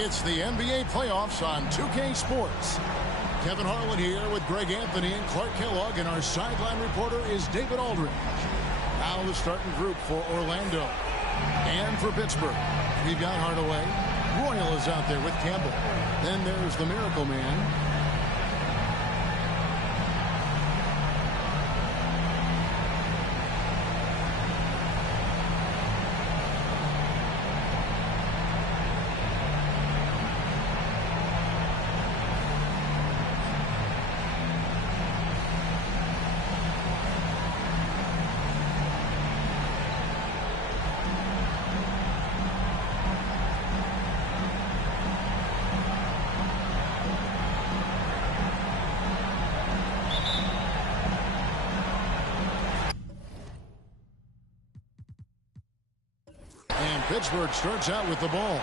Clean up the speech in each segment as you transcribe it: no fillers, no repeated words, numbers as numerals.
It's the NBA playoffs on 2K Sports. Kevin Harlan here with Greg Anthony and Clark Kellogg, and our sideline reporter is David Aldridge. Now the starting group for Orlando and for Pittsburgh. We've got Hardaway. Royal is out there with Campbell. Then there's the Miracle Man. Pittsburgh starts out with the ball.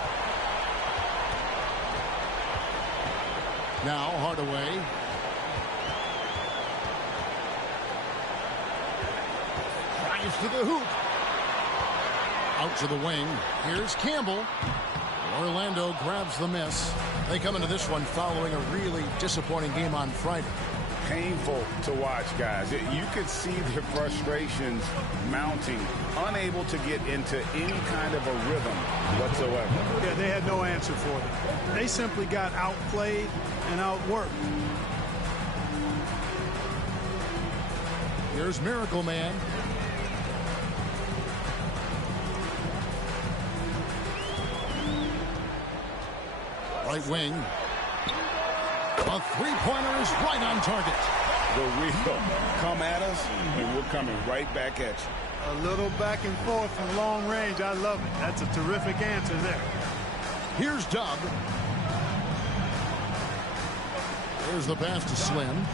Now Hardaway. Drives to the hoop. Out to the wing. Here's Campbell. Orlando grabs the miss. They come into this one following a really disappointing game on Friday. Painful to watch, guys. You could see their frustrations mounting, unable to get into any kind of a rhythm whatsoever. Yeah, they had no answer for them. They simply got outplayed and outworked. Here's Miracle Man. Right wing. A three-pointer is right on target. The real come at us, and we're coming right back at you. A little back and forth from long range. I love it. That's a terrific answer there. Here's Dub. There's the pass to Slim.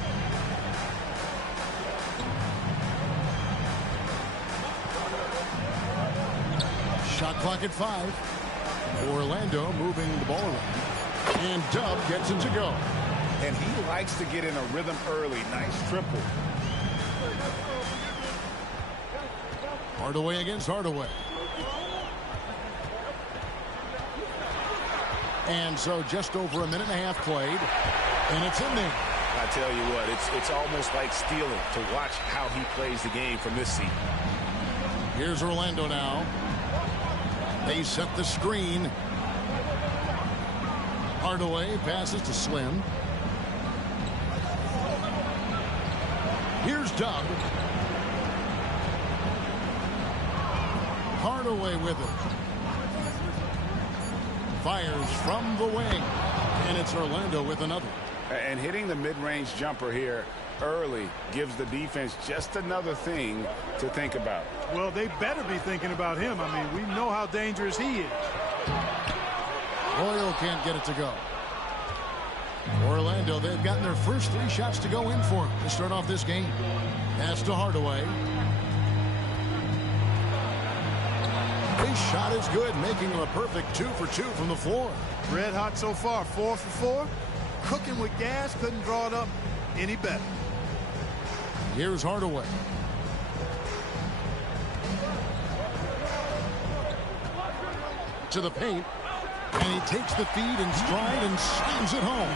Shot clock at 5. Orlando moving the ball around. And Dub gets it to go. And he likes to get in a rhythm early. Nice triple. Hardaway against Hardaway. And so just over a minute and a half played. And it's in there. I tell you what, it's almost like stealing to watch how he plays the game from this seat. Here's Orlando now. They set the screen. Hardaway passes to Slim. Here's Dub. Hardaway with it. Fires from the wing. And it's Orlando with another. And hitting the mid-range jumper here early gives the defense just another thing to think about. Well, they better be thinking about him. I mean, we know how dangerous he is. Royal can't get it to go. Orlando, they've gotten their first 3 shots to go in for him to start off this game. Pass to Hardaway. His shot is good, making him a perfect 2 for 2 from the floor. Red hot so far, 4 for 4. Cooking with gas, couldn't draw it up any better. Here's Hardaway. To the paint. And he takes the feed in stride and slams it home.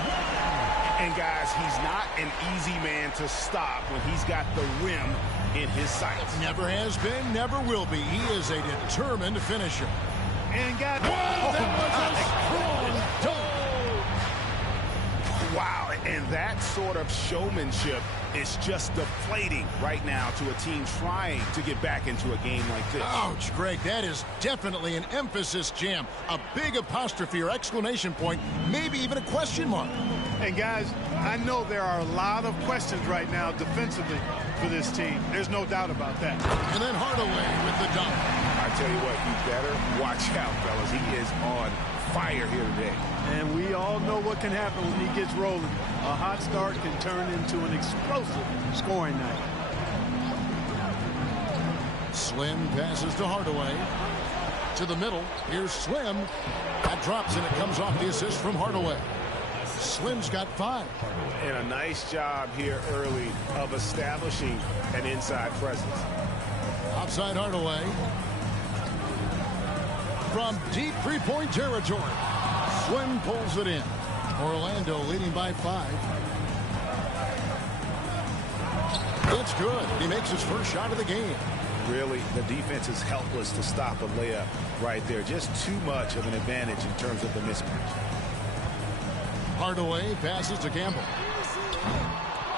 And, guys, he's not an easy man to stop when he's got the rim in his sights. Never has been, never will be. He is a determined finisher. And got... Wow, that was a strong dunk. Wow, and that sort of showmanship is just deflating right now to a team trying to get back into a game like this. Ouch, Greg, that is definitely an emphasis jam. A big apostrophe or exclamation point, maybe even a question mark. And guys, I know there are a lot of questions right now defensively for this team. There's no doubt about that. And then Hardaway with the dunk. I tell you what, you better watch out, fellas. He is on fire here today. And we all know what can happen when he gets rolling. A hot start can turn into an explosive scoring night. Slim passes to Hardaway. To the middle. Here's Slim. That drops, and it comes off the assist from Hardaway. Slim's got 5. And a nice job here early of establishing an inside presence. Outside Hardaway. From deep three-point territory. Swim pulls it in. Orlando leading by 5. It's good. He makes his first shot of the game. Really, the defense is helpless to stop a layup right there. Just too much of an advantage in terms of the mismatch. Hardaway passes to Campbell.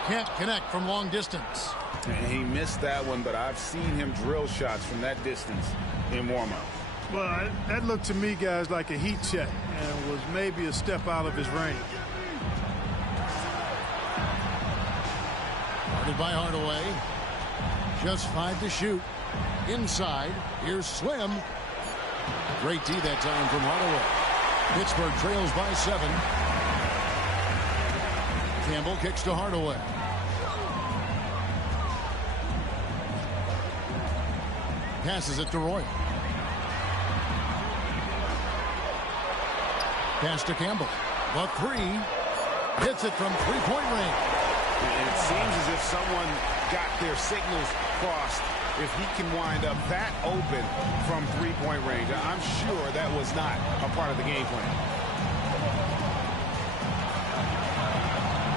Can't connect from long distance. And he missed that one, but I've seen him drill shots from that distance in warm-up. Well, that looked to me, guys, like a heat check and was maybe a step out of his range. Guarded by Hardaway. Just 5 to shoot. Inside, here's Slim. Great D that time from Hardaway. Pittsburgh trails by 7. Campbell kicks to Hardaway. Passes it to Roy. Pass to Campbell. The 3. Hits it from three-point range. And it seems as if someone got their signals crossed if he can wind up that open from three-point range. I'm sure that was not a part of the game plan.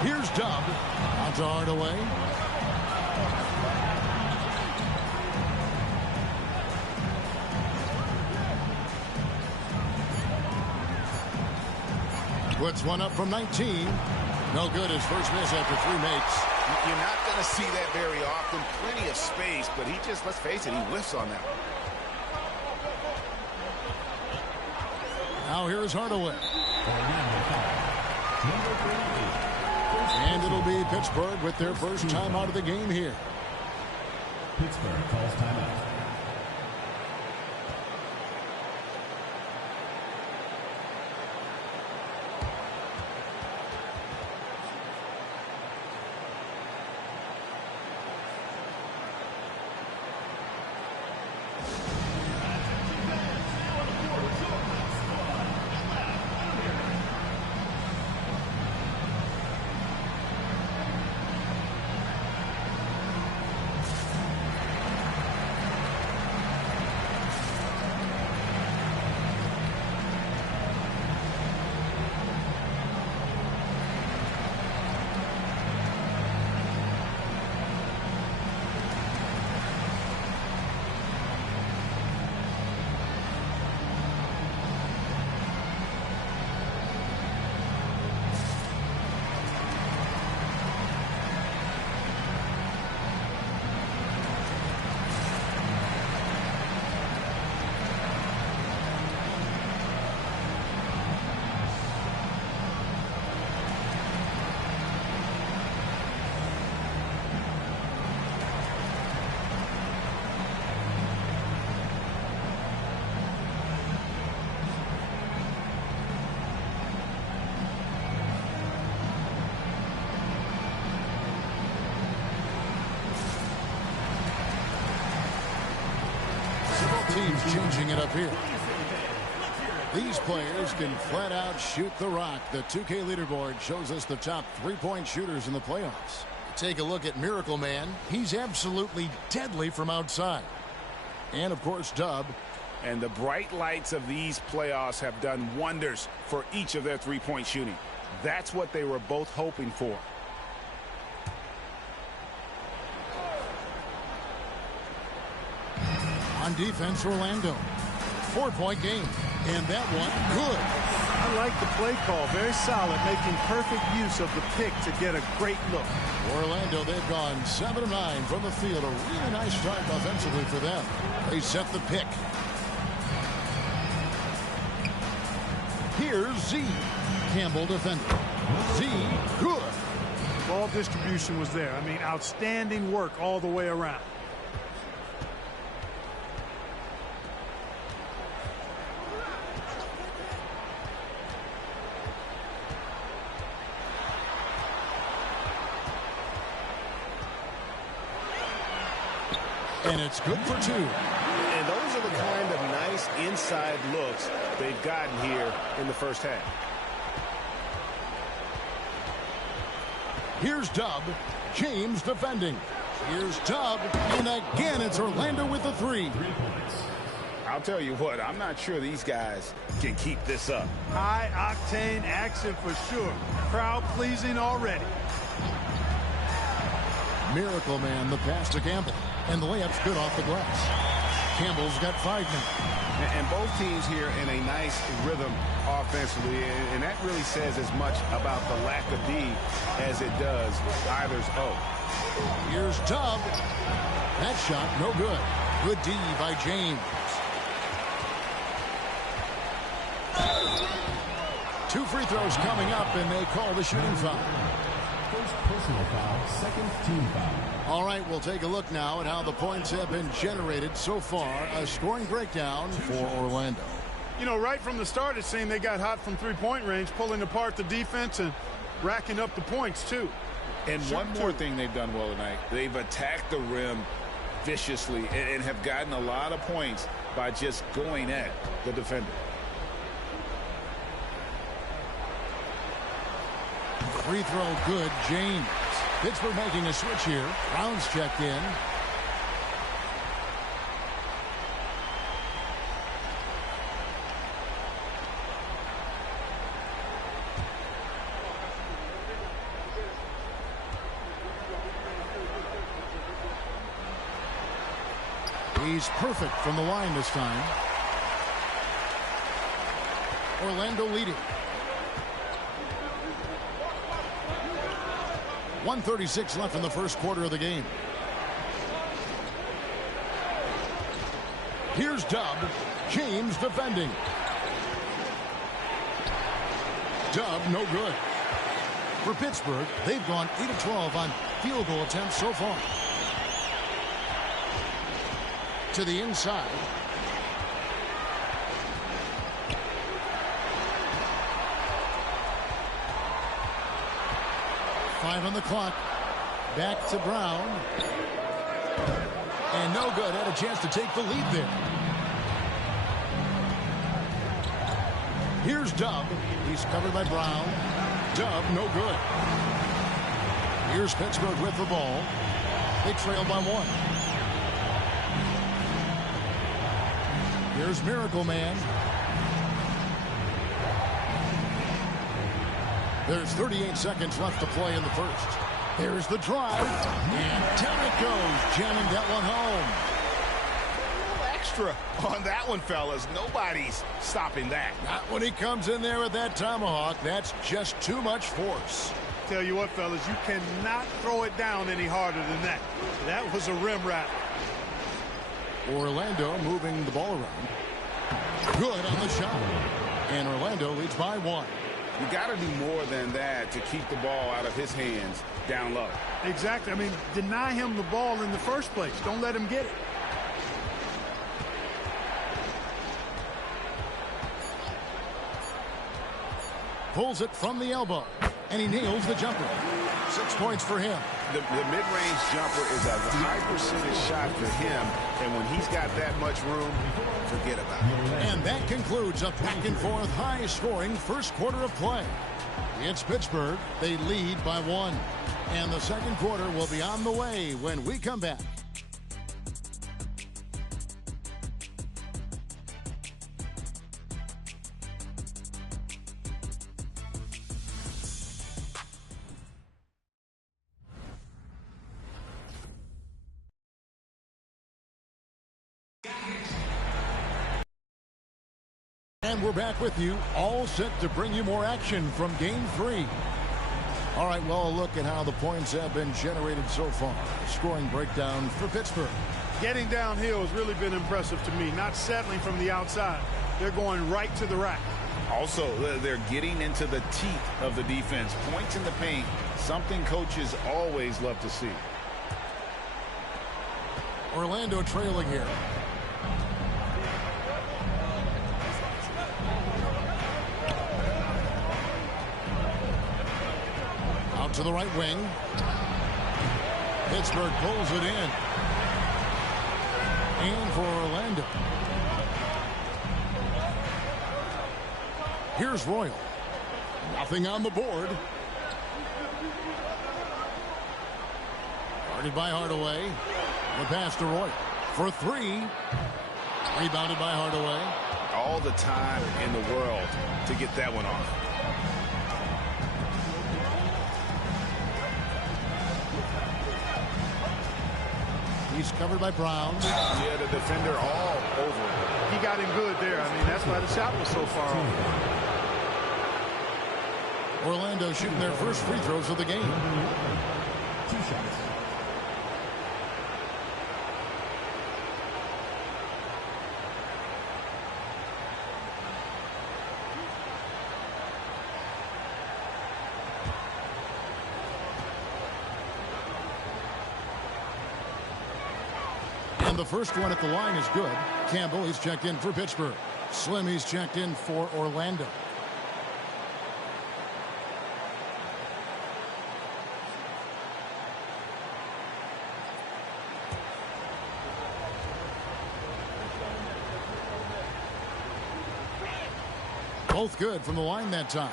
Here's Dub. Out to Hardaway. Puts one up from 19. No good. His first miss after 3 makes. You're not going to see that very often. Plenty of space, but he just, let's face it, he whiffs on that. Now here's Hardaway. And it'll be Pittsburgh with their first time out of the game here. Pittsburgh calls timeout. Teams changing it up here. These players can flat out shoot the rock. The 2K leaderboard shows us the top 3-point shooters in the playoffs. Take a look at Miracle Man. He's absolutely deadly from outside. And of course, Dub. And the bright lights of these playoffs have done wonders for each of their three-point shooting. That's what they were both hoping for. On defense, Orlando. 4-point game. And that one, good. I like the play call. Very solid, making perfect use of the pick to get a great look. Orlando, they've gone 7 of 9 from the field. A really nice start offensively for them. They set the pick. Here's Z. Campbell defending. Z, good. Ball distribution was there. I mean, outstanding work all the way around. And it's good for 2. And those are the kind of nice inside looks they've gotten here in the first half. Here's Dub. James defending. Here's Dub. And again, it's Orlando with the 3. I'll tell you what, I'm not sure these guys can keep this up. High-octane action for sure. Crowd-pleasing already. Miracle Man, the pass to Campbell. And the layup's good off the glass. Campbell's got 5 now. And both teams here in a nice rhythm offensively, and that really says as much about the lack of D as it does either's O. Here's Tubb. That shot, no good. Good D by James. 2 free throws coming up, and they call the shooting foul. First personal foul, second team foul. All right, we'll take a look now at how the points have been generated so far. A scoring breakdown for Orlando. You know, right from the start, it seemed they got hot from three-point range, pulling apart the defense and racking up the points, too. And one more thing they've done well tonight, they've attacked the rim viciously and have gotten a lot of points by just going at the defender. Free throw good, James. Pittsburgh making a switch here. Brown's checked in. He's perfect from the line this time. Orlando leading. 1:36 left in the first quarter of the game. Here's Tubb. James defending. Tubb no good. For Pittsburgh, they've gone 8 of 12 on field goal attempts so far. To the inside. Five on the clock. Back to Brown. And no good. Had a chance to take the lead there. Here's Tubb. He's covered by Brown. Tubb no good. Here's Pittsburgh with the ball. They trail by 1. Here's Miracle Man. There's 38 seconds left to play in the first. There's the drive. And down it goes. Jamming that one home. A little extra on that one, fellas. Nobody's stopping that. Not when he comes in there with that tomahawk. That's just too much force. Tell you what, fellas, you cannot throw it down any harder than that. That was a rim rattler. Orlando moving the ball around. Good on the shot. And Orlando leads by 1. You got to do more than that to keep the ball out of his hands down low. Exactly. I mean, deny him the ball in the first place. Don't let him get it. Pulls it from the elbow. And he nails the jumper. 6 points for him. The mid-range jumper is a high percentage shot for him, and when he's got that much room, forget about it. And that concludes a back-and-forth high-scoring first quarter of play. It's Pittsburgh. They lead by 1. And the second quarter will be on the way when we come back. And we're back with you, all set to bring you more action from Game 3. All right, well, a look at how the points have been generated so far. Scoring breakdown for Pittsburgh. Getting downhill has really been impressive to me, not settling from the outside. They're going right to the rack. Also, they're getting into the teeth of the defense. Points in the paint, something coaches always love to see. Orlando trailing here. Out to the right wing. Pittsburgh pulls it in. And for Orlando. Here's Royal. Nothing on the board. Guarded by Hardaway. The pass to Royal for 3. Rebounded by Hardaway. All the time in the world to get that one off. He's covered by Brown. Yeah, the defender all over him. He got him good there. I mean, that's why the shot was so far off. Orlando shooting their first free throws of the game. 2 shots. And the first one at the line is good. Campbell, he's checked in for Pittsburgh. Slim, he's checked in for Orlando. Both good from the line that time.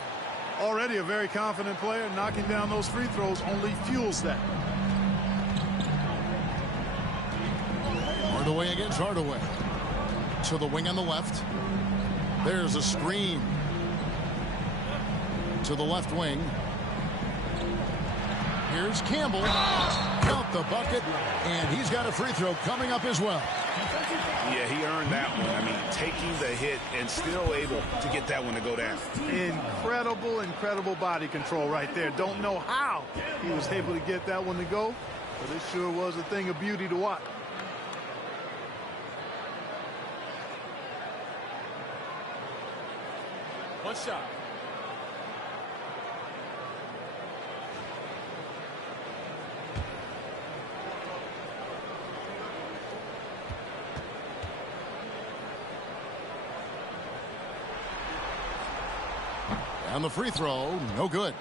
Already a very confident player. Knocking down those free throws only fuels that. Hardaway against Hardaway. To the wing on the left. There's a screen. To the left wing. Here's Campbell. Count the bucket. And he's got a free throw coming up as well. Yeah, he earned that one. I mean, taking the hit and still able to get that one to go down. Incredible body control right there. Don't know how he was able to get that one to go, but it sure was a thing of beauty to watch. One shot. And the free throw, no good.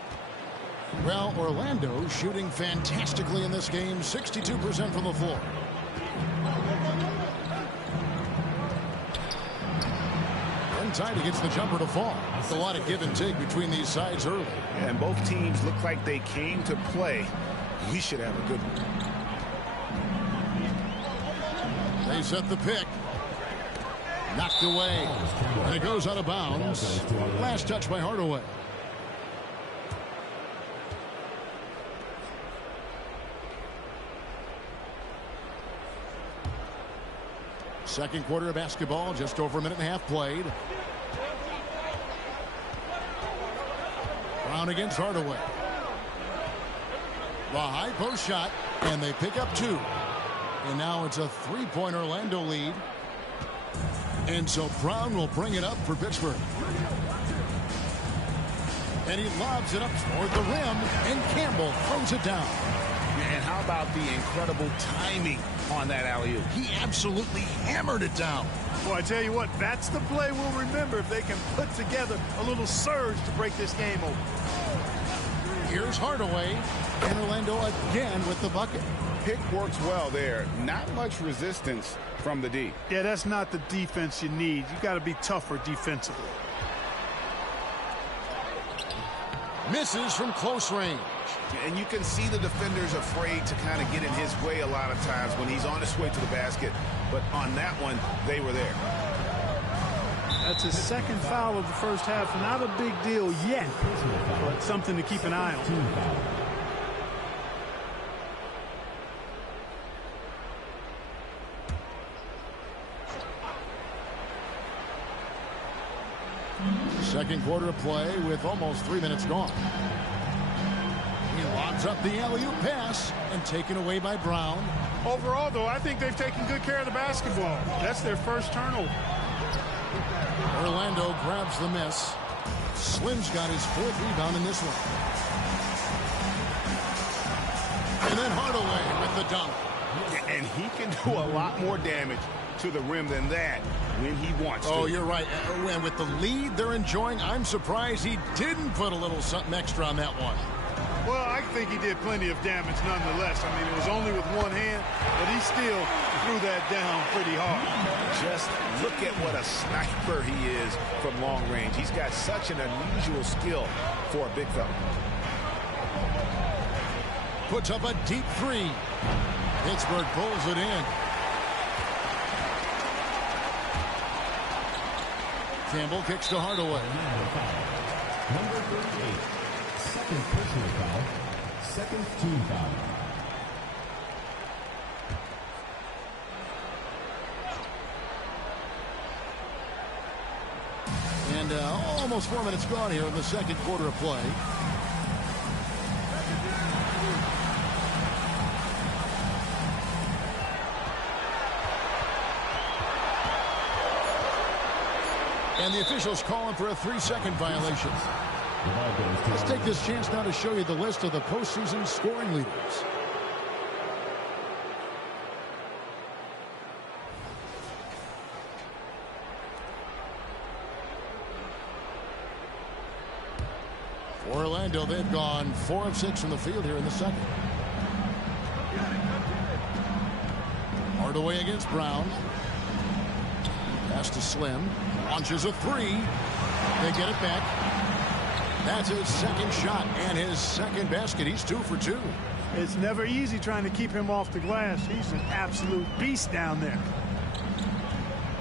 Well, Orlando shooting fantastically in this game, 62% from the floor. Inside, he gets the jumper to fall. It's a lot of give and take between these sides early. Yeah, and both teams look like they came to play. We should have a good one. They set the pick. Knocked away. And it goes out of bounds. Last touch by Hardaway. Second quarter of basketball, just over a minute and a half played. Brown against Hardaway. The high post shot, and they pick up 2. And now it's a 3-point Orlando lead. And so Brown will bring it up for Pittsburgh. And he lobs it up toward the rim, and Campbell throws it down. And how about the incredible timing on that alley-oop? He absolutely hammered it down. Boy, I tell you what, that's the play we'll remember if they can put together a little surge to break this game open. Here's Hardaway, and Orlando again with the bucket. Pick works well there. Not much resistance from the D. Yeah, that's not the defense you need. You got to be tougher defensively. Misses from close range. And you can see the defenders afraid to kind of get in his way a lot of times when he's on his way to the basket. But on that one, they were there. That's his second foul of the first half. Not a big deal yet, but something to keep an eye on. Second quarter of play with almost 3 minutes gone. He lobs up the alley-oop pass and taken away by Brown. Overall, though, I think they've taken good care of the basketball. That's their first turnover. Orlando grabs the miss. Slim's got his 4th rebound in this one. And then Hardaway with the dunk. And he can do a lot more damage to the rim than that when he wants to. Oh, you're right. And with the lead they're enjoying, I'm surprised he didn't put a little something extra on that one. Well, I think he did plenty of damage nonetheless. I mean, it was only with one hand, but he still threw that down pretty hard. Just look at what a sniper he is from long range. He's got such an unusual skill for a big fella. Puts up a deep 3. Pittsburgh pulls it in. Campbell kicks to Hardaway. Number 38. Second personal foul. Second team foul. And almost 4 minutes gone here in the second quarter of play. And the officials calling for a 3-second violation. Let's take this chance now to show you the list of the postseason scoring leaders. For Orlando, they've gone 4 of 6 from the field here in the second. Hardaway against Brown. Pass to Slim. Launches a 3. They get it back. That's his second shot and his second basket. He's 2 for 2. It's never easy trying to keep him off the glass. He's an absolute beast down there.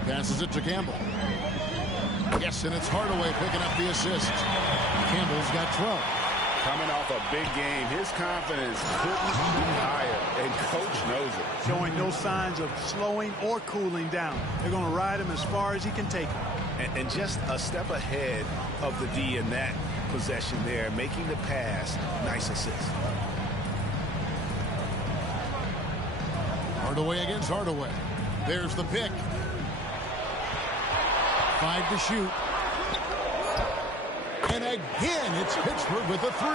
Passes it to Campbell. Yes, and it's Hardaway picking up the assist. Campbell's got 12. Coming off a big game, his confidence couldn't be higher, and coach knows it. Showing no signs of slowing or cooling down. They're going to ride him as far as he can take him. And just a step ahead of the D in that possession there, making the pass. Nice assist. Hardaway against Hardaway. There's the pick. 5 to shoot. And again, it's Pittsburgh with a 3.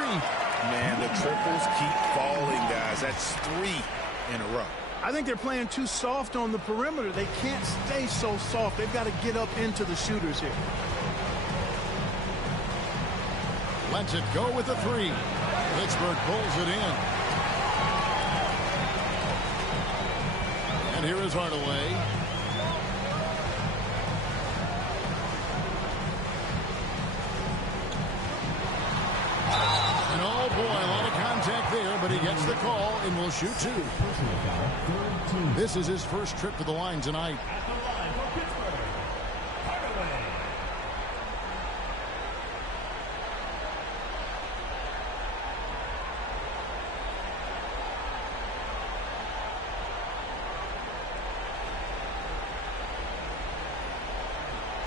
Man, the triples keep falling, guys. That's 3 in a row. I think they're playing too soft on the perimeter. They can't stay so soft. They've got to get up into the shooters here. Lets it go with a 3. Pittsburgh pulls it in. And here is Hardaway. And oh boy, a lot of contact there, but he gets the call and will shoot 2. This is his first trip to the line tonight. At the line for Pittsburgh, Hardaway.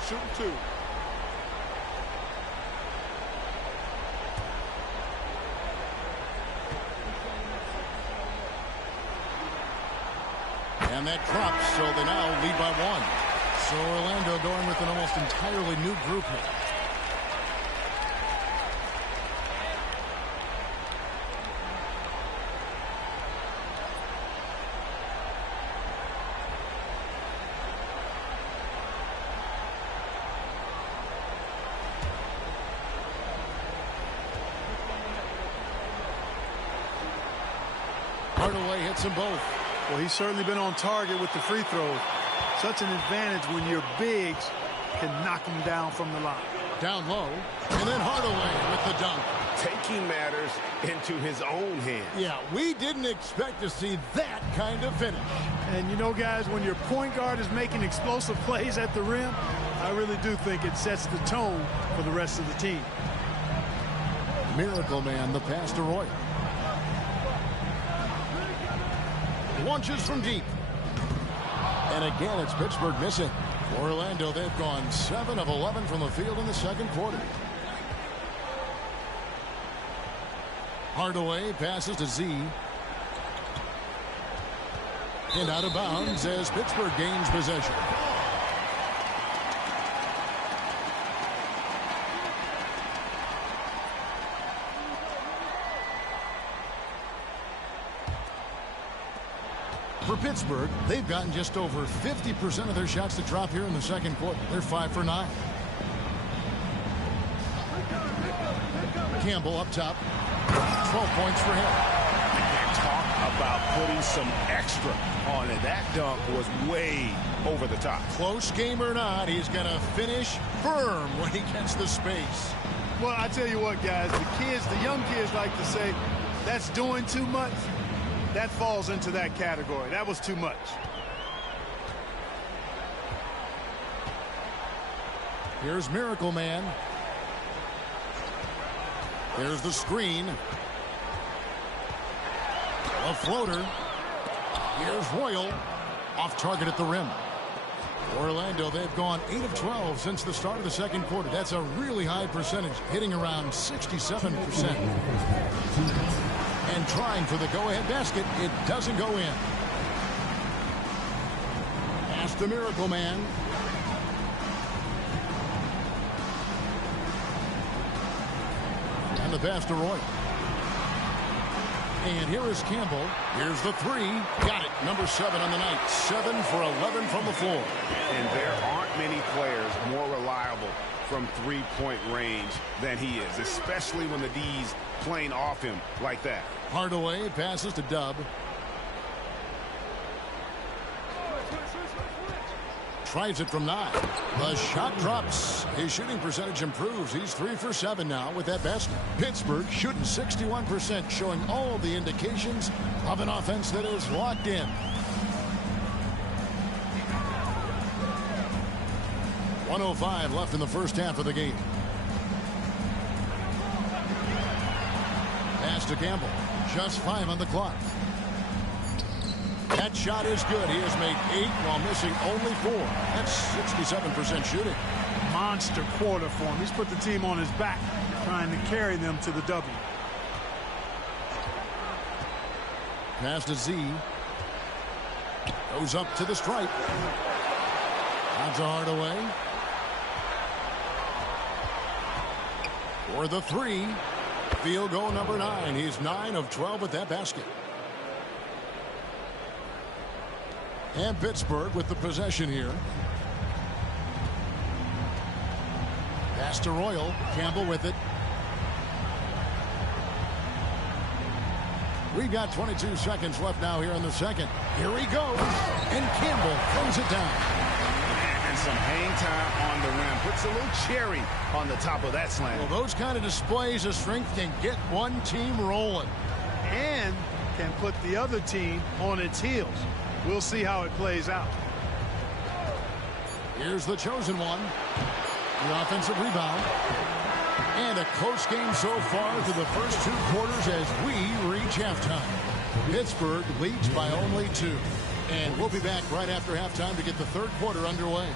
Shooting 2. And that drops, so they now lead by 1. So Orlando going with an almost entirely new group here. Hardaway hits them both. Well, he's certainly been on target with the free throws. Such an advantage when your bigs can knock him down from the line. Down low, and then Hardaway with the dunk. Taking matters into his own hands. Yeah, we didn't expect to see that kind of finish. And you know, guys, when your point guard is making explosive plays at the rim, I really do think it sets the tone for the rest of the team. Miracle Man, the pass to Roy. Launches from deep. And again, it's Pittsburgh missing. For Orlando, they've gone 7 of 11 from the field in the second quarter. Hardaway passes to Z. And out of bounds as Pittsburgh gains possession. For Pittsburgh, they've gotten just over 50% of their shots to drop here in the second quarter. They're 5 for 9. Campbell up top. 12 points for him. Talk about putting some extra on it. That dunk was way over the top. Close game or not, he's going to finish firm when he gets the space. Well, I tell you what, guys, the young kids like to say, that's doing too much. That falls into that category. That was too much. Here's Miracle Man. There's the screen. A floater. Here's Royal. Off target at the rim. Orlando, they've gone 8 of 12 since the start of the second quarter. That's a really high percentage, hitting around 67%. And trying for the go-ahead basket. It doesn't go in. Pass the Miracle Man. And the pass to Roy. And here is Campbell. Here's the three. Got it. Number 7 on the night. 7 for 11 from the floor. And there aren't many players more reliable from three-point range than he is, especially when the D's playing off him like that. Hardaway passes to Dub. Tries it from 9. The shot drops. His shooting percentage improves. He's 3 for 7 now with that basket. Pittsburgh shooting 61%, showing all the indications of an offense that is locked in. 1:05 left in the first half of the game. Pass to Campbell. Just 5 on the clock. That shot is good. He has made 8 while missing only 4. That's 67% shooting. Monster quarter for him. He's put the team on his back, trying to carry them to the W. Pass to Z. Goes up to the stripe. Out to Hardaway. For the 3. Field goal number 9. He's 9 of 12 with that basket. And Pittsburgh with the possession here. Pass to Royal. Campbell with it. We've got 22 seconds left now here in the second. Here he goes. And Campbell throws it down. And some hang time on the rim. Puts a little cherry on the top of that slam. Well, those kind of displays of strength can get one team rolling. And can put the other team on its heels. We'll see how it plays out. Here's the chosen one. The offensive rebound. And a close game so far through the first 2 quarters as we reach halftime. Pittsburgh leads by only 2. And we'll be back right after halftime to get the third quarter underway.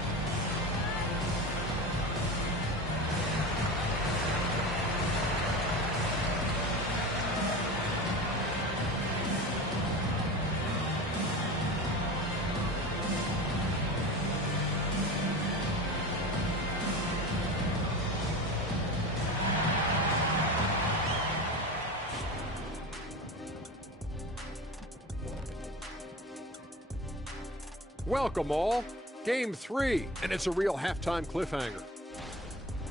Welcome all. Game 3, and it's a real halftime cliffhanger.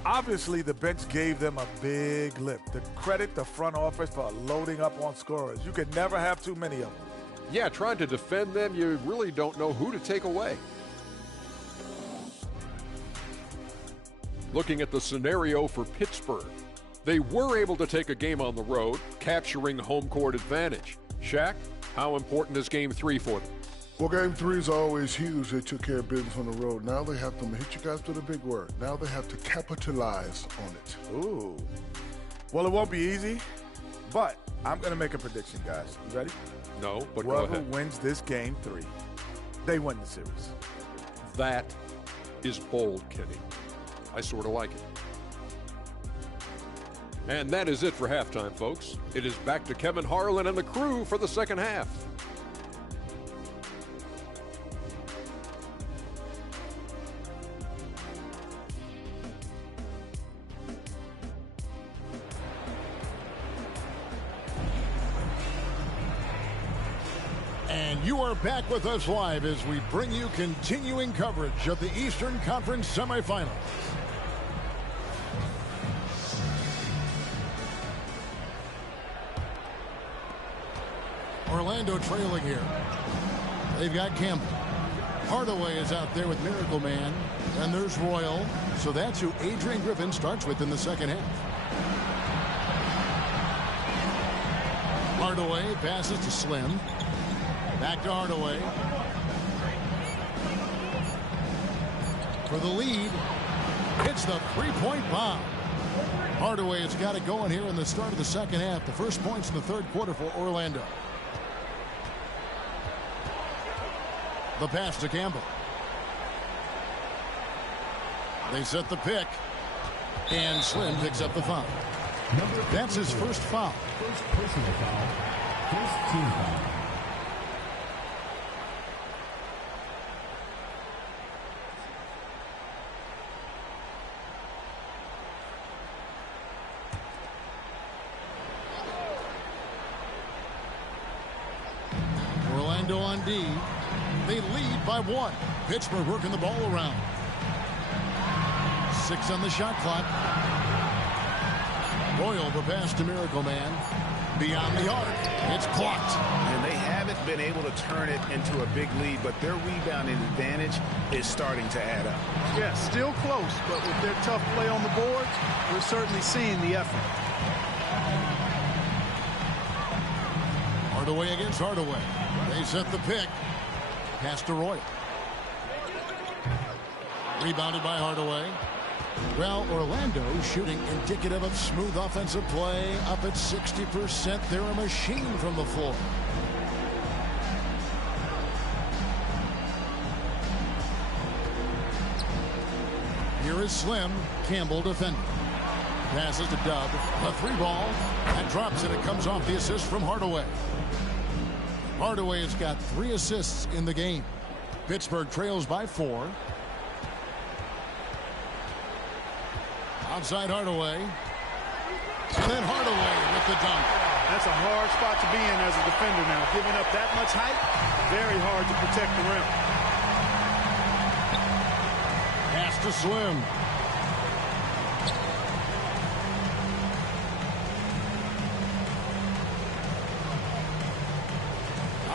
Obviously, the bench gave them a big lift. To credit the front office for loading up on scorers. You can never have too many of them. Yeah, trying to defend them, you really don't know who to take away. Looking at the scenario for Pittsburgh, they were able to take a game on the road, capturing home court advantage. Shaq, how important is Game 3 for them? Well, Game 3 is always huge. They took care of business on the road. Now they have to hit you guys with a big word. Now they have to capitalize on it. Ooh. Well, it won't be easy, but I'm going to make a prediction, guys. You ready? No, but go Whoever ahead. wins this Game 3, they win the series. That is bold, Kenny. I sort of like it. And that is it for halftime, folks. It is back to Kevin Harlan and the crew for the second half. And you are back with us live as we bring you continuing coverage of the Eastern Conference semifinals. Orlando trailing here. They've got Campbell. Hardaway is out there with Miracle Man. And there's Royal. So that's who Adrian Griffin starts with in the second half. Hardaway passes to Slim. Back to Hardaway. For the lead. It's the three-point bomb. Hardaway has got it going here in the start of the second half. The first points in the third quarter for Orlando. The pass to Campbell. They set the pick. And Slim picks up the foul. That's his first foul. First personal foul. First team foul. Orlando on D. They lead by 1. Pittsburgh working the ball around. 6 on the shot clock. Royal the pass to Miracle Man. Beyond the arc. It's clocked. And they haven't been able to turn it into a big lead, but their rebounding advantage is starting to add up. Yeah, still close, but with their tough play on the boards, we're certainly seeing the effort. Hardaway against Hardaway. They set the pick. Pass to Royal. Rebounded by Hardaway. Well, Orlando shooting indicative of smooth offensive play. Up at 60%. They're a machine from the floor. Here is Slim. Campbell defending. Passes to Dub. A 3-ball. And drops it. It comes off the assist from Hardaway. Hardaway has got 3 assists in the game. Pittsburgh trails by 4. Outside Hardaway. And then Hardaway with the dunk. That's a hard spot to be in as a defender now. Giving up that much height, very hard to protect the rim. Pass to Slim.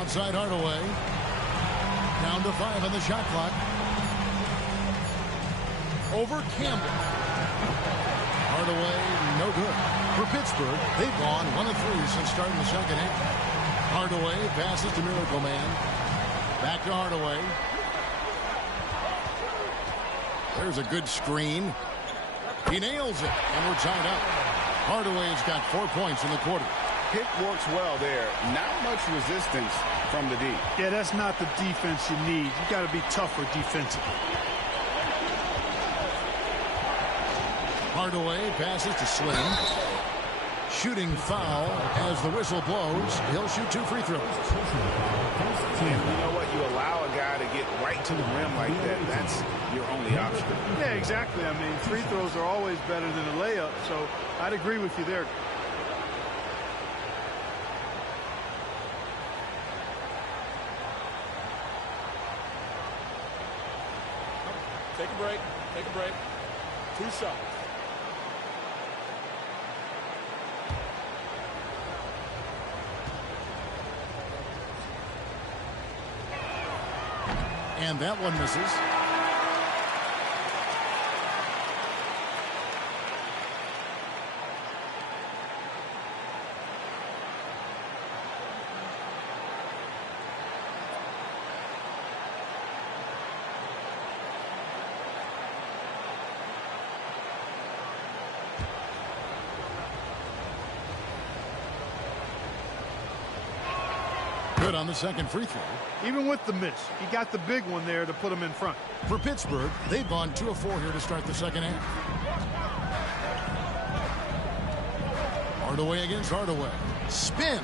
Outside Hardaway. Down to 5 on the shot clock. Over Campbell. Hardaway, no good. For Pittsburgh, they've gone 1 of 3 since starting the second half. Hardaway passes to Miracle Man. Back to Hardaway. There's a good screen. He nails it, and we're tied up. Hardaway's got 4 points in the quarter. Pick works well there. Not much resistance from the D. Yeah, that's not the defense you need. You got to be tougher defensively. Hardaway passes to Slim. Shooting foul as the whistle blows. He'll shoot 2 free throws. And you know what? You allow a guy to get right to the rim like that. That's your only option. Yeah, exactly. I mean, free throws are always better than a layup, so I'd agree with you there. Take a break. Take a break. 2 shots. And that one misses. Good on the second free throw. Even with the miss, he got the big one there to put him in front. For Pittsburgh, they've gone 2 of 4 here to start the second half. Hardaway against Hardaway. Spins.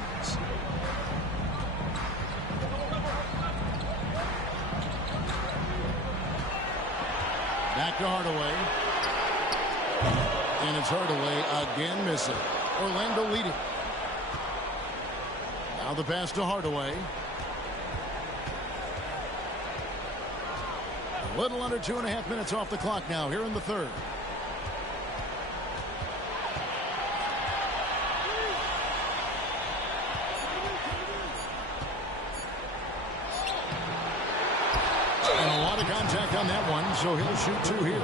Back to Hardaway. And it's Hardaway again missing. Orlando leading. Now the pass to Hardaway. A little under 2.5 minutes off the clock now here in the third. And a lot of contact on that one, so he'll shoot 2 here.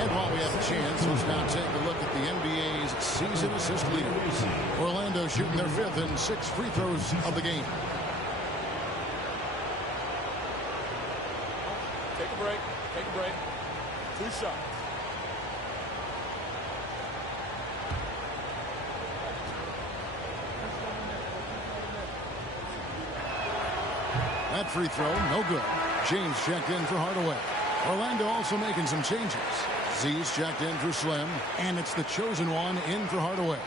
And while we have a chance, let's now take a look at the NBA's season assist leaders. Orlando shooting their 5th and 6th free throws of the game. Take a break. Take a break. 2 shots. That free throw, no good. James checked in for Hardaway. Orlando also making some changes. Z's checked in for Slim, and it's the chosen one in for Hardaway.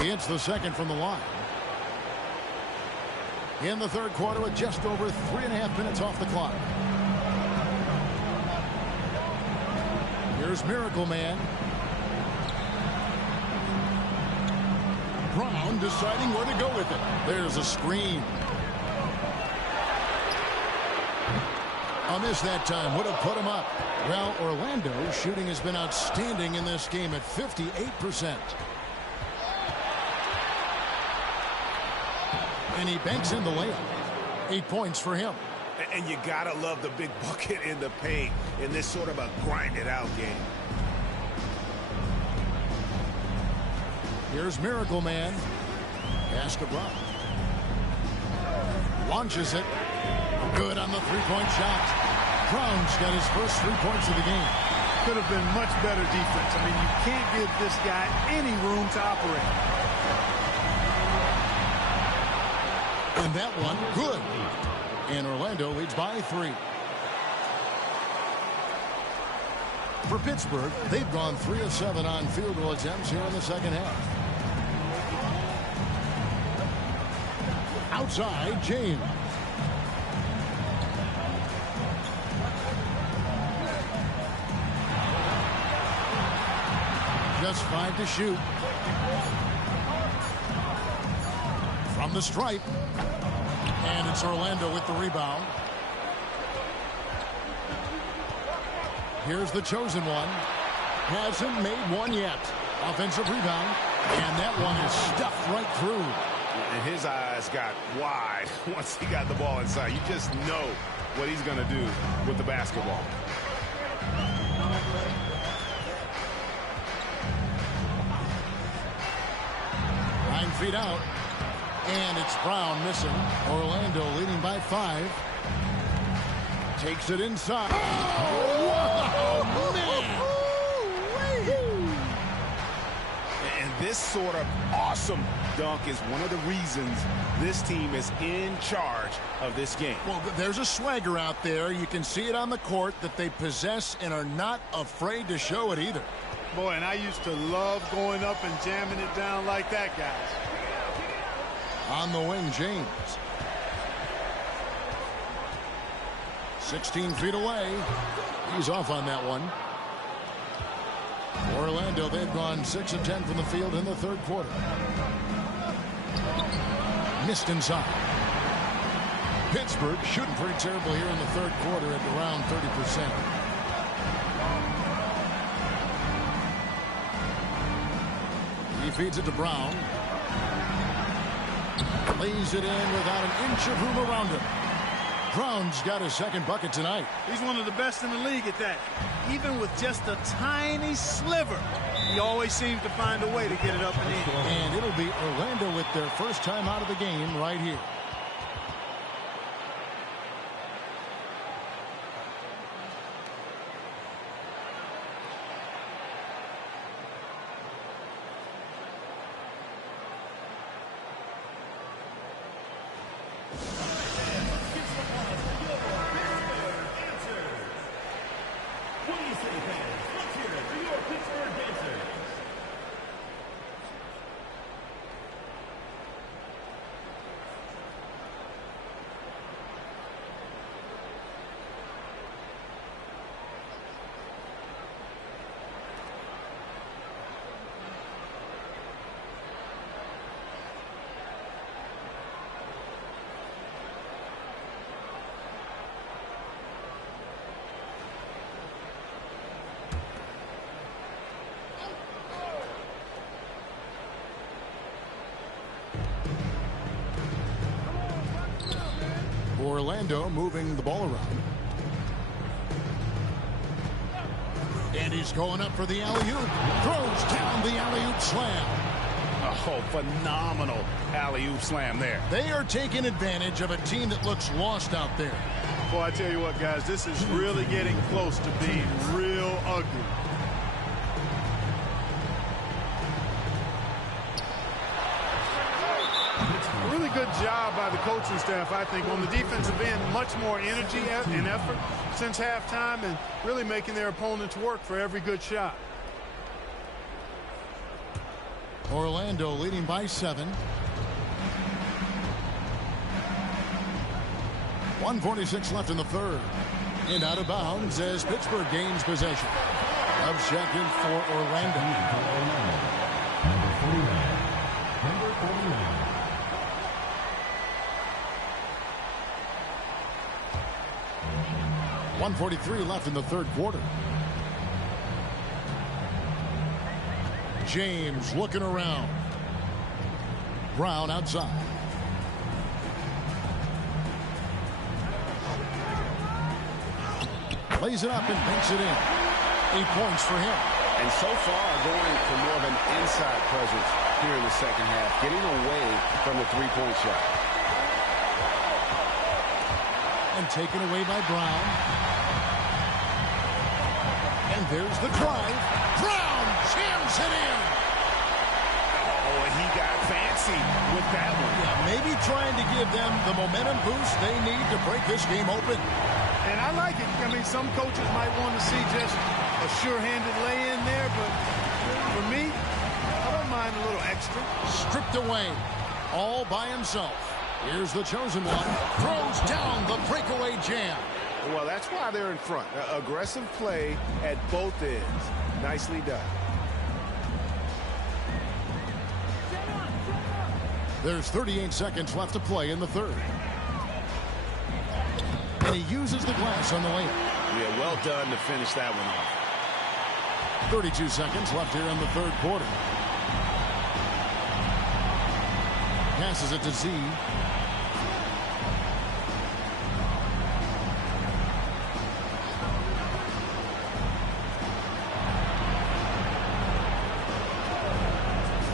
He hits the second from the line. In the third quarter with just over 3.5 minutes off the clock. Here's Miracle Man. Brown deciding where to go with it. There's a screen. A miss that time would have put him up. Well, Orlando's shooting has been outstanding in this game at 58%. And he banks in the layup. 8 points for him. And you gotta love the big bucket in the paint in this sort of a grind-it-out game. Here's Miracle Man. Pass to Brown. Launches it. Good on the three-point shot. Brown's got his first 3 points of the game. Could have been much better defense. I mean, you can't give this guy any room to operate. And that one, good. And Orlando leads by 3. For Pittsburgh, they've gone 3 of 7 on field goal attempts here in the second half. Outside, James. Just 5 to shoot. From the stripe. And it's Orlando with the rebound. Here's the chosen one. Hasn't made one yet. Offensive rebound. And that one is stuffed right through. And his eyes got wide once he got the ball inside. You just know what he's going to do with the basketball. Nine feet out. And it's Brown missing. Orlando leading by 5. Takes it inside. Oh, man. And this sort of awesome dunk is one of the reasons this team is in charge of this game. Well, there's a swagger out there. You can see it on the court that they possess and are not afraid to show it either. Boy, and I used to love going up and jamming it down like that, guys. On the wing, James. 16 feet away. He's off on that one. Orlando, they've gone 6 of 10 from the field in the third quarter. Missed inside. Pittsburgh shooting pretty terrible here in the third quarter at around 30%. He feeds it to Brown. Lays it in without an inch of room around him. Brown's got his second bucket tonight. He's one of the best in the league at that. Even with just a tiny sliver, he always seems to find a way to get it up and in. And it'll be Orlando with their first time out of the game right here. Orlando moving the ball around. And he's going up for the alley-oop. Throws down the alley-oop slam. Oh, phenomenal alley-oop slam there. They are taking advantage of a team that looks lost out there. Boy, I tell you what, guys, this is really getting close to being real ugly. A really good job by the coaching staff, I think, on the defensive end. Much more energy and effort since halftime and really making their opponents work for every good shot. Orlando leading by 7. 1:46 left in the third. And out of bounds as Pittsburgh gains possession. Upcheck in for Orlando. Number 49. Number 49. 1:43 left in the third quarter. James looking around. Brown outside. Lays it up and banks it in. 8 points for him. And so far going for more of an inside presence here in the second half, getting away from the three-point shot. And taken away by Brown. And there's the drive. Brown jams it in. Oh, and he got fancy with that one. Yeah, maybe trying to give them the momentum boost they need to break this game open. And I like it. I mean, some coaches might want to see just a sure-handed lay-in there, but for me, I don't mind a little extra. Stripped away, all by himself. Here's the chosen one. Throws down the breakaway jam. Well, that's why they're in front. Aggressive play at both ends. Nicely done. There's 38 seconds left to play in the third. And he uses the glass on the layup. Yeah, well done to finish that one off. 32 seconds left here in the third quarter. Passes it to Z.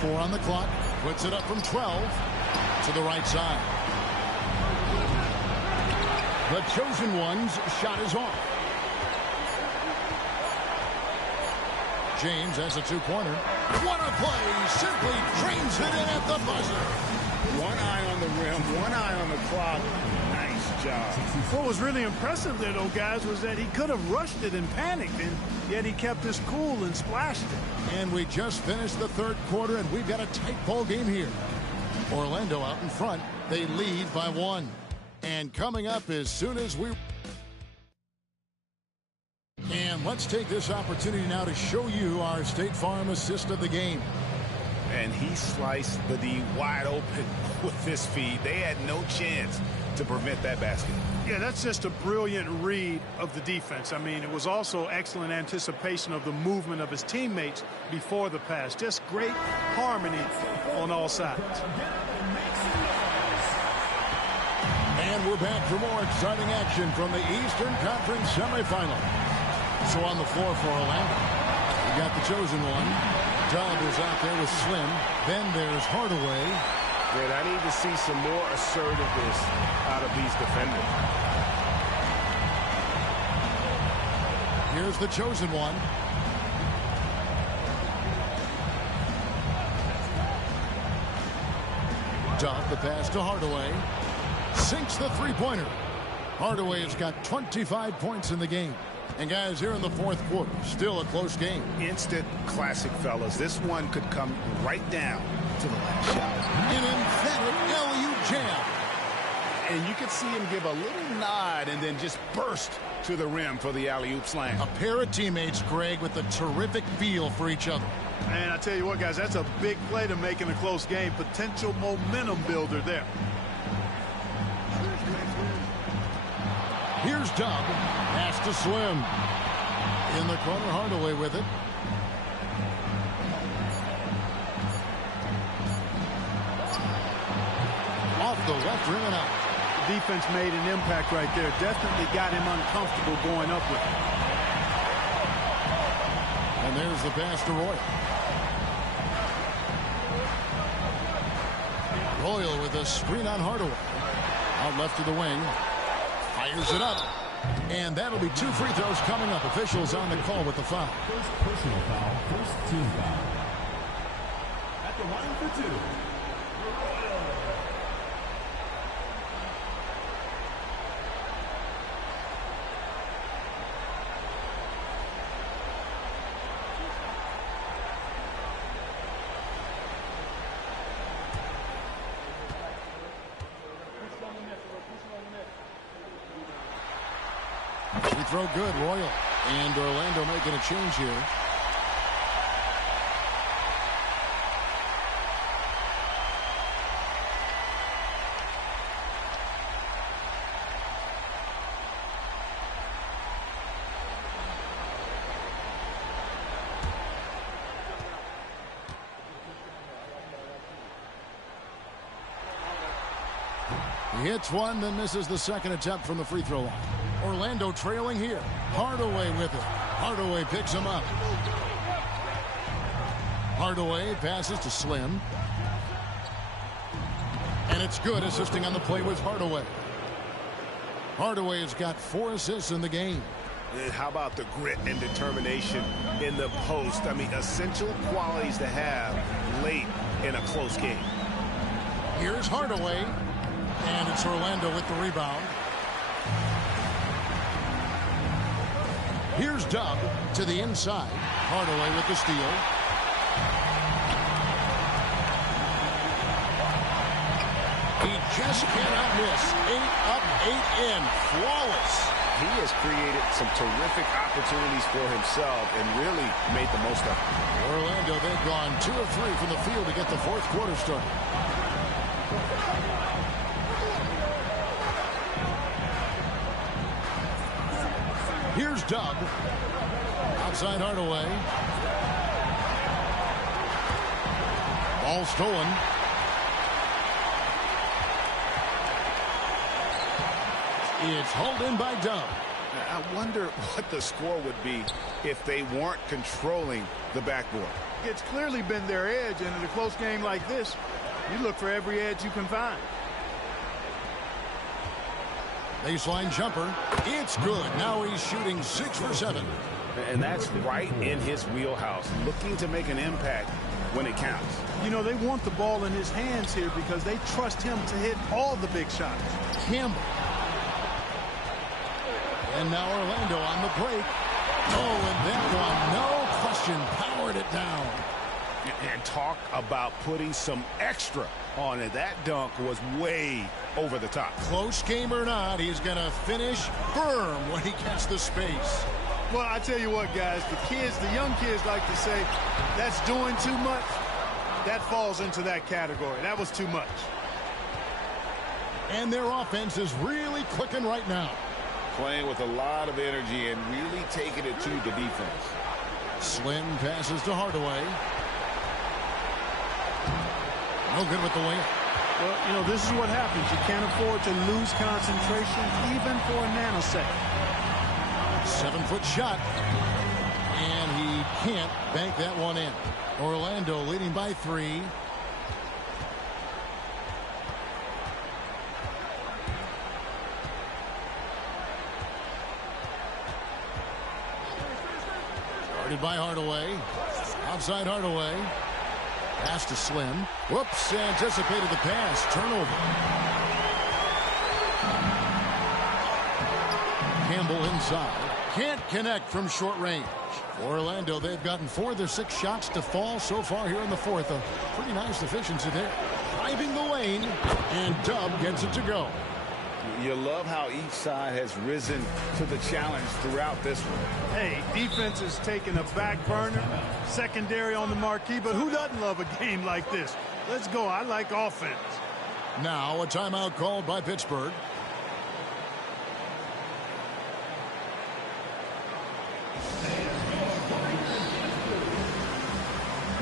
Four on the clock. Puts it up from 12 to the right side. The chosen one's shot is off. James has a two-pointer. What a play! Simply drains it in at the buzzer. One eye on the rim, one eye on the clock. Nice job. What was really impressive there, though, guys, was that he could have rushed it and panicked, and yet he kept his cool and splashed it. And we just finished the third quarter, and we've got a tight ball game here. Orlando out in front. They lead by 1. And coming up as soon as we... And let's take this opportunity now to show you our State Farm assist of the game. And he sliced the D wide open with this feed. They had no chance to prevent that basket. Yeah, that's just a brilliant read of the defense. I mean, it was also excellent anticipation of the movement of his teammates before the pass. Just great harmony on all sides. And we're back for more exciting action from the Eastern Conference semifinal. So on the floor for Orlando, we got the chosen one. Dub is out there with Slim. Then there's Hardaway. Fred, I need to see some more assertiveness out of these defenders. Here's the chosen one. Dub the pass to Hardaway. Sinks the three-pointer. Hardaway has got 25 points in the game. And guys, here in the fourth quarter, still a close game. Instant classic, fellas. This one could come right down to the last shot. An emphatic alley-oop jam. And you could see him give a little nod and then just burst to the rim for the alley-oop slam. A pair of teammates, Greg, with a terrific feel for each other. And I tell you what, guys, that's a big play to make in a close game. Potential momentum builder there. Here's Dub. Pass to Slim. In the corner, Hardaway with it. Off the left rim and out. The defense made an impact right there. Definitely got him uncomfortable going up with it. And there's the pass to Roy. Royal with a screen on Hardaway. Out left to the wing. Fires it up. And that'll be 2 free throws coming up. Officials on the call with the foul. First personal foul, first team foul. At the line for 2. Free throw good, Royal. And Orlando making a change here. He hits one, then misses the second attempt from the free throw line. Orlando trailing here. Hardaway with it. Hardaway picks him up. Hardaway passes to Slim. And it's good. Assisting on the play was Hardaway. Hardaway has got 4 assists in the game. And how about the grit and determination in the post? I mean, essential qualities to have late in a close game. Here's Hardaway. And it's Orlando with the rebound. Here's Dub to the inside. Hardaway with the steal. He just cannot miss. 8 up, 8 in. Flawless. He has created some terrific opportunities for himself and really made the most of it. Orlando, they've gone 2 of 3 from the field to get the 4th quarter started. Here's Dub. Outside Hardaway. Ball stolen. It's hauled in by Dub. I wonder what the score would be if they weren't controlling the backboard. It's clearly been their edge, and in a close game like this, you look for every edge you can find. Baseline jumper. It's good. Now he's shooting 6 for 7. And that's right in his wheelhouse, looking to make an impact when it counts. You know, they want the ball in his hands here because they trust him to hit all the big shots. Campbell. And now Orlando on the break. Oh, and that one, no question, powered it down. And talk about putting some extra on it. That dunk was way over the top. Close game or not, he's going to finish firm when he gets the space. Well, I tell you what, guys, the young kids like to say, that's doing too much. That falls into that category. That was too much. And their offense is really clicking right now. Playing with a lot of energy and really taking it to the defense. Slim passes to Hardaway. No good with the layup. Well, you know, this is what happens. You can't afford to lose concentration even for a nanosecond. 7-foot shot. And he can't bank that one in. Orlando leading by 3. Guarded by Hardaway. Outside Hardaway. Pass to Slim. Whoops, anticipated the pass. Turnover. Campbell inside. Can't connect from short range. For Orlando, they've gotten 4 of their 6 shots to fall so far here in the 4th. A pretty nice efficiency there. Driving the lane, and Dub gets it to go. You love how each side has risen to the challenge throughout this one. Hey, defense is taking a back burner, secondary on the marquee, but who doesn't love a game like this? Let's go. I like offense. Now a timeout called by Pittsburgh.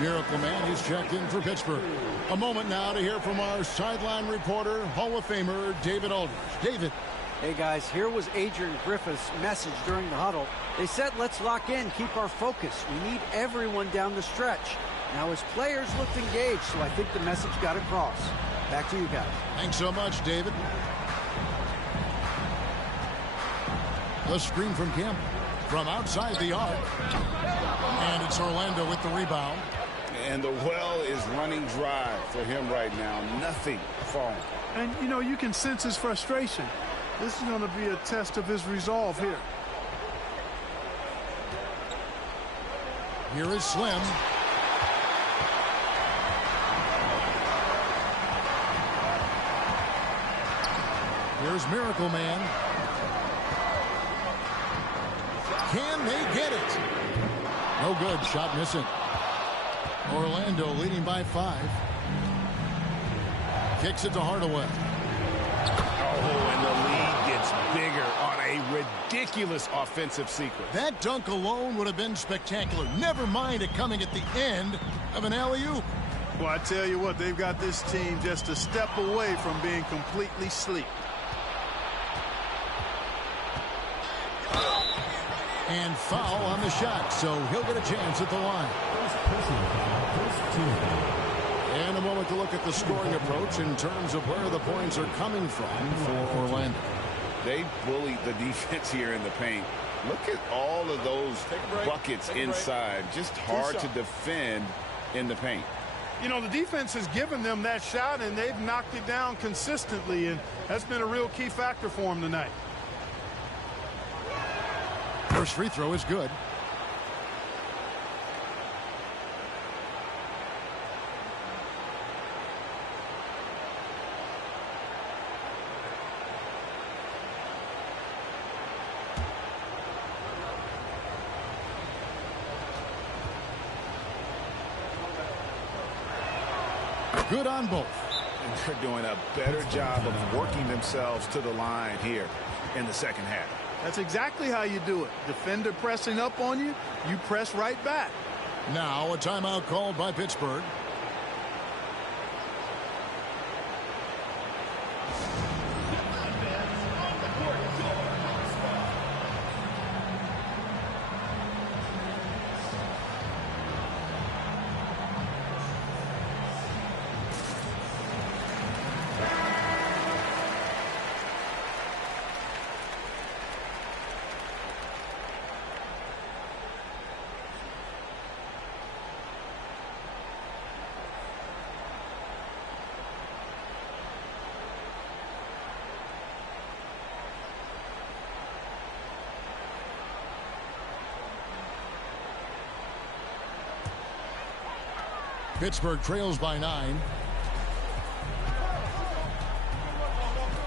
Miracle Man, he's checked in for Pittsburgh. A moment now to hear from our sideline reporter, Hall of Famer David Aldridge. David. Hey guys, here was Adrian Griffith's message during the huddle. They said, let's lock in, keep our focus. We need everyone down the stretch. Now his players looked engaged, so I think the message got across. Back to you guys. Thanks so much, David. The screen from Campbell from outside the arc. And it's Orlando with the rebound. And the well is running dry for him right now. Nothing falling. And, you know, you can sense his frustration. This is going to be a test of his resolve here. Here is Slim. Here's Miracle Man. Can they get it? No good. Shot missing. Orlando leading by 5. Kicks it to Hardaway. Oh, and the lead gets bigger on a ridiculous offensive sequence. That dunk alone would have been spectacular. Never mind it coming at the end of an alley-oop. Well, I tell you what, they've got this team just a step away from being completely asleep. And foul on the shot, so he'll get a chance at the line. And a moment to look at the scoring approach in terms of where the points are coming from for Orlando. They bullied the defense here in the paint. Look at all of those buckets inside. Just hard to defend in the paint. You know, the defense has given them that shot, and they've knocked it down consistently, and that's been a real key factor for them tonight. First free throw is good. Good on both. And they're doing a better job of working themselves to the line here in the second half. That's exactly how you do it. Defender pressing up on you, you press right back. Now a timeout called by Pittsburgh. Pittsburgh trails by 9.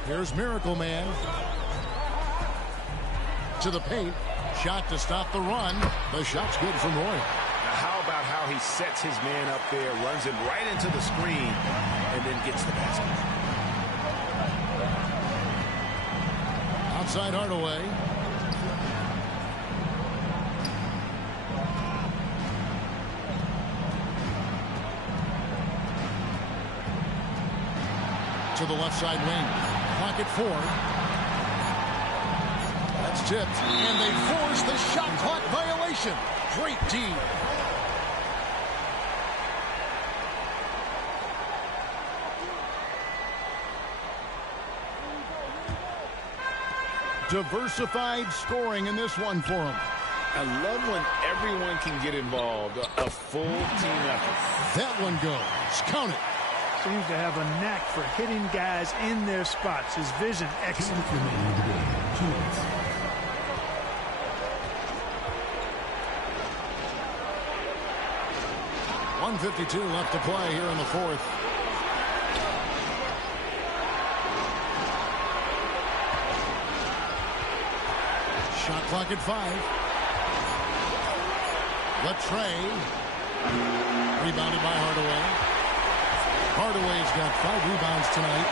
Here's Miracle Man. To the paint. Shot to stop the run. The shot's good from Roy. Now how about how he sets his man up there, runs him right into the screen, and then gets the basket. Outside Hardaway. To the left side wing. Clock at 4. That's tipped. And they force the shot clock violation. Great D. Diversified scoring in this one for him. I love when everyone can get involved. A full team effort. That one goes. Count it. Seems to have a knack for hitting guys in their spots. His vision excellent. 1:52 left to play here in the fourth. Shot clock at 5. Latrey. Rebounded by Hardaway. Hardaway's got 5 rebounds tonight.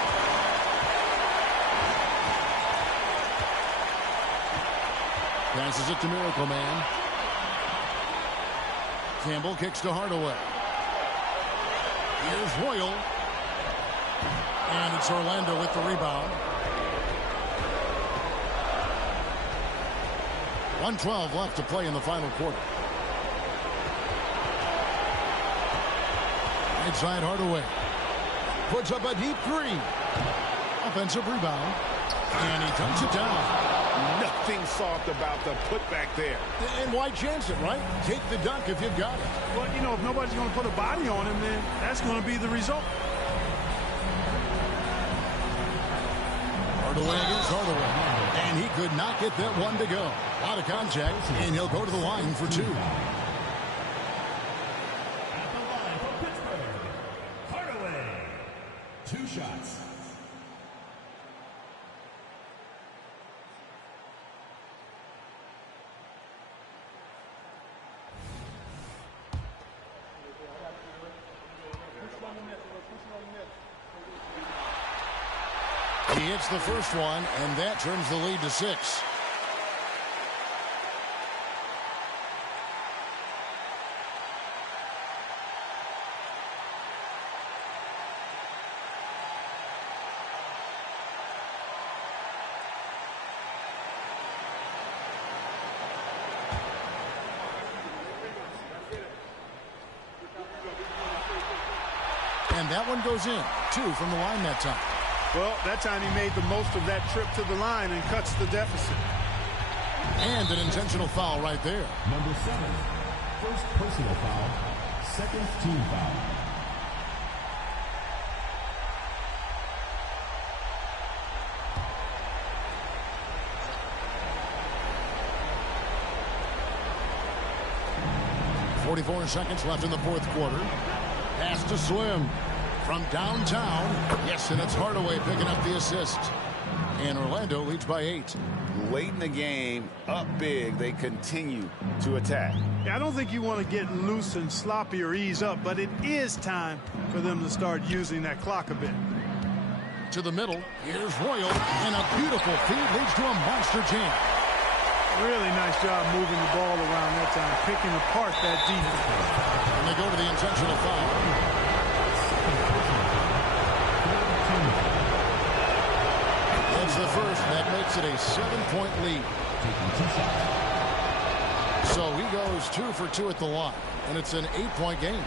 Passes it to Miracle Man. Campbell kicks to Hardaway. Here's Royal. And it's Orlando with the rebound. 1:12 left to play in the final quarter. Inside Hardaway. Puts up a deep three. Offensive rebound. And he dunks it down. Nothing soft about the putback there. And why chance it, right? Take the dunk if you've got it. Well, you know, if nobody's going to put a body on him, then that's going to be the result. Hardaway against Hardaway. And he could not get that one to go. A lot of contact, and he'll go to the line for two. At the line for Pittsburgh, Hardaway. 2 shots. He hits the first one, and that turns the lead to 6. And that one goes in. 2 from the line that time. Well, that time he made the most of that trip to the line and cuts the deficit. And an intentional foul right there. Number 7. First personal foul. Second team foul. .44 seconds left in the fourth quarter. Pass to Slim. From downtown, yes, and it's Hardaway picking up the assist. And Orlando leads by 8. Late in the game, up big, they continue to attack. Yeah, I don't think you want to get loose and sloppy or ease up, but it is time for them to start using that clock a bit. To the middle, here's Royal, and a beautiful feed leads to a monster jam. Really nice job moving the ball around that time, picking apart that defense. And they go to the intentional foul. That's the first. That makes it a 7-point lead. So he goes 2 for 2 at the line, and it's an 8-point game.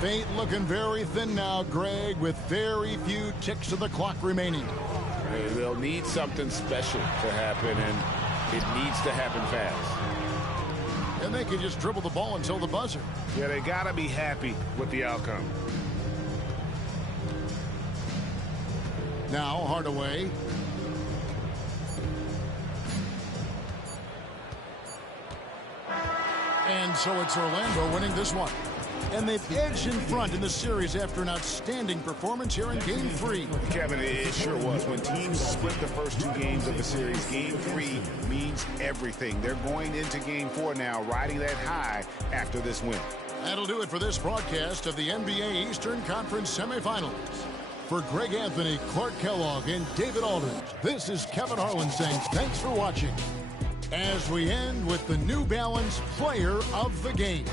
Fate looking very thin now, Greg, with very few ticks of the clock remaining. They'll need something special to happen, and it needs to happen fast. And they can just dribble the ball until the buzzer. Yeah, they got to be happy with the outcome. Now Hardaway. And so it's Orlando winning this one. And they've edged in front in the series after an outstanding performance here in Game 3. Kevin, it sure was. When teams split the first 2 games of the series, Game 3 means everything. They're going into Game 4 now, riding that high after this win. That'll do it for this broadcast of the NBA Eastern Conference semifinals. For Greg Anthony, Clark Kellogg, and David Aldridge, this is Kevin Harlan saying thanks for watching. As we end with the New Balance Player of the Game.